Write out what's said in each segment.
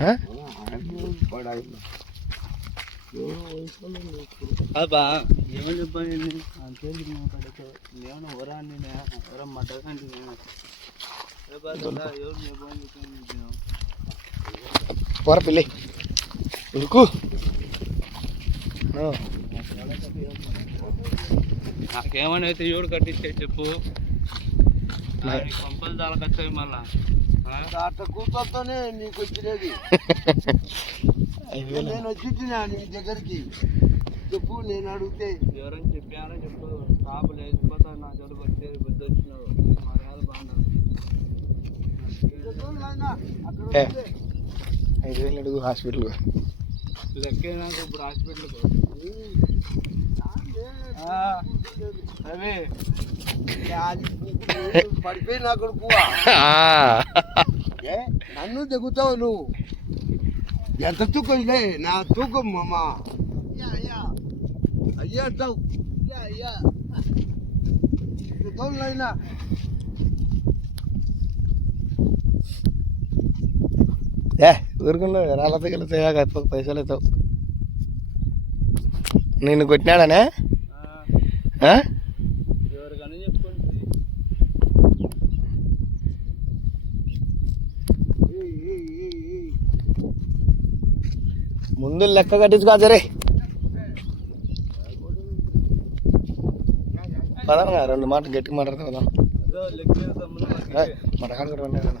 ఆ? అబ్బా ఏమో చెప్పండి అంతే ఏమైనా నేను వరా మడ్డకండి నేను ఎవరు చెప్పండి పోరా పిల్లి ఉరుకు. నాకేమైనా అయితే ఎవడు కట్టించే చెప్పు కంపల్ దాలకొచ్చాయి మళ్ళా అట్ట కూర్చోతోనే నీకు వచ్చినది. నేను వచ్చిన నీ దగ్గరికి. చెప్పు నేను అడిగితే. ఎవరైనా చెప్పారో? చెప్పు. టాప్ లేకపోతే నా జోలికి వచ్చేది బుద్ధి వచ్చినావు మర్యాద బాగున్నారు అక్కడ ఏ. ఐదు వేలు అడుగు హాస్పిటల్ లెక్కైనాక ఇప్పుడు హాస్పిటల్కి. పడిపోయి నా కొడుకు ఏ నన్ను దిగుతావు నువ్వు ఎంత తూకంలే నా తూకం మామ అయ్యా అంటావు అయినా ఏ ఊరుకున్నా రాళ్ళతో కలితే పైసలు అవుతావు నిన్ను కొట్టినాడనే? చెప్పుకోండి ముందు లెక్క కట్టించుకో సరే పదనగా రెండు మాటలు గట్టిగా మాట్లాడతా పదాం. లెక్క కూడా ఉన్నాయి కదా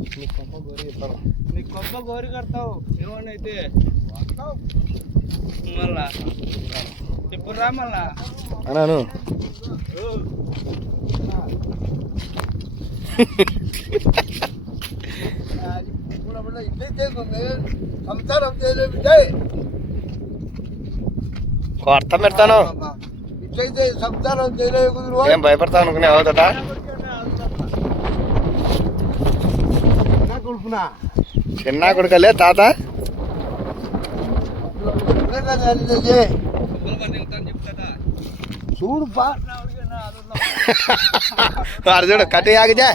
నీ కొమ్మ గోరి చెప్పాలి నీ కొమ్మ గోరి కడతావు. ఏమన్నైతే మళ్ళా. చెప్పురా మళ్ళా. అన్నాను కొత్త పెడతాను. ఇట్లయితే సంసారం చేయలేదు ఏం భయపడతావు అనుకునే అవుతుందా నా కొడుకునా చిన్న కొడుకలే తాత? చూడు వాడు చూడు కట్టి ఆగిజా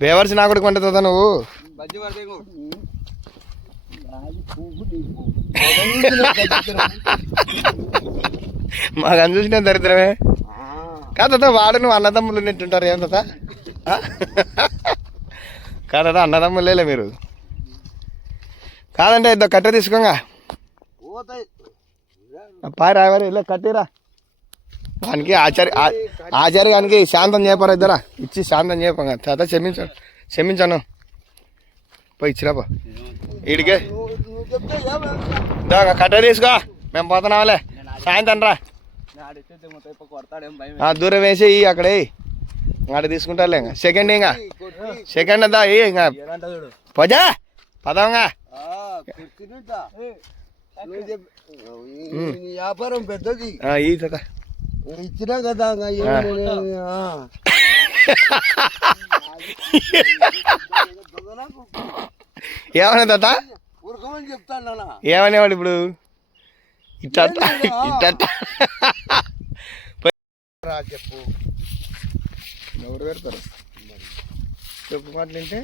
బేవర్సి నా కొడుకు ఉంటుంది నువ్వు? బజ్జి పడితే మాకు అందించిన దరిద్రమే కాదా వాడు నువ్వు అన్నదమ్ములు నెట్టుంటారు ఏం తాత? కాదా అన్నదమ్ములేలే మీరు. కాదంటే ఇద్దో కట్టె తీసుకోగా. పాయి రావారు ఇలా కట్టిరా వానికి ఆచార్య ఆచార్య గానికి శాంతం చేయపరా ఇద్దరా. ఇచ్చి శాంతం చేయపంగా. తాత క్షమించాను క్షమించాను. పోయి ఇచ్చిరా పో. ఈడికే. నువ్వు నువ్వు చెప్తే ఏమైనా దా కట్ట తీసుకో. మేము పోతున్నాంలే. సాయంత్రం రా. దూరం వేసి ఇయ్యి అక్కడ తీసుకుంటారులే ఇంకా. సెకండ్ ఇంకా. సెకండ్ దా ఇయ్యి ఇంకా. పోజా పదవంగా వ్యాపారం పెద్దది. ఈ ఇచ్చినా కదా ఏం. ఏమన్నా తాత? ఏమనేవాడు ఇప్పుడు? ఇట్ట ఇట్ట రా చెప్పు. ఎవరు పెడతారు? చెప్పు మాటలు వింటే